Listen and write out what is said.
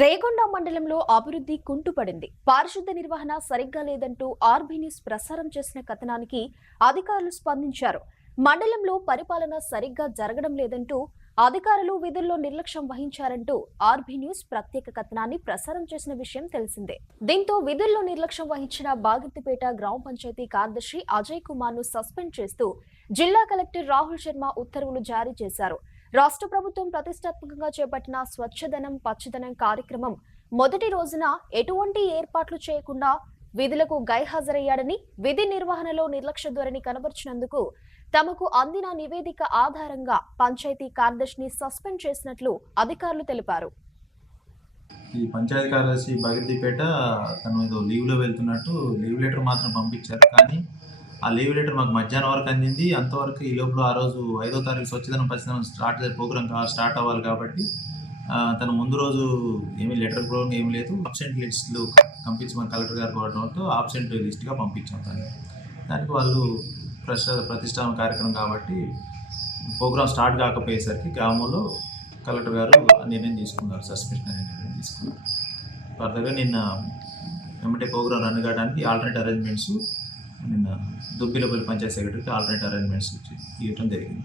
రేగొండ మండలంలో అభివృద్ధి కుంటుపడింది. పారిశుద్ధ నిర్వహణ సరిగ్గా లేదంటూ ఆర్బీ న్యూస్ ప్రసారం చేసిన కథనానికి అధికారులు స్పందించారు. మండలంలో పరిపాలన సరిగ్గా జరగడం లేదంటూ అధికారులు విధుల్లో నిర్లక్ష్యం వహించారంటూ ఆర్బీ న్యూస్ ప్రత్యేక కథనాన్ని ప్రసారం చేసిన విషయం తెలిసిందే. దీంతో విధుల్లో నిర్లక్ష్యం వహించిన బాగిత్తిపేట గ్రామ పంచాయతీ కార్యదర్శి అజయ్ కుమార్ ను సస్పెండ్ చేస్తూ జిల్లా కలెక్టర్ రాహుల్ శర్మ ఉత్తర్వులు జారీ చేశారు. రాష్ట్ర ప్రభుత్వం ప్రతిష్టాత్మకంగా చేపట్టిన స్వచ్ఛదనం పచ్చదనం కార్యక్రమం మొదటి రోజున ఎటువంటి ఏర్పాట్లు చేయకుండా విధులకు గైహాజరయ్యాడని, విధి నిర్వహణలో నిర్లక్ష్య ధోరణి కనబర్చినందుకు తమకు అందిన నివేదిక ఆధారంగా పంచాయతీ కార్యదర్శిని సస్పెండ్ చేసినట్లు అధికారులు తెలిపారు. ఈ పంచాయతీ కార్యదర్శి బాగిద్దిపేట తను ఏదో లీవ్లో వెళ్తున్నట్టు లీవ్ లెటర్ మాత్రం పంపించారు. కానీ ఆ లీవ్ లెటర్ మాకు మధ్యాహ్నం వరకు అందింది. అంతవరకు ఈ లోపల ఆ రోజు 5వ తారీఖు స్వచ్ఛదనం పచ్చదనం ప్రోగ్రామ్ స్టార్ట్ అవ్వాలి కాబట్టి తను ముందు రోజు ఏమీ లెటర్ కూడా ఏమీ లేదు. అబ్సెంట్ లిస్టులు పంపించమని కలెక్టర్ గారు కోరడంతో ఆబ్సెంట్ లిస్ట్గా పంపించాం. దానికి వాళ్ళు ప్రతిష్టాపన కార్యక్రమం కాబట్టి ప్రోగ్రామ్ స్టార్ట్ కాకపోయేసరికి గ్రామంలో కలెక్టర్ గారు నిర్ణయం తీసుకున్నారు, సస్పెన్షన్ అనే నిర్ణయం తీసుకున్నారు. ఫర్దర్గా నిన్న వెంబటే ప్రోగ్రామ్ రన్ కావడానికి ఆల్టర్నేట్ అరేంజ్మెంట్స్ నిన్న దుబ్బిలపల్లి పంచాయతీ సెక్రటరీకి ఆల్టర్నేట్ అరేంజ్మెంట్స్ ఇవ్వడం జరిగింది.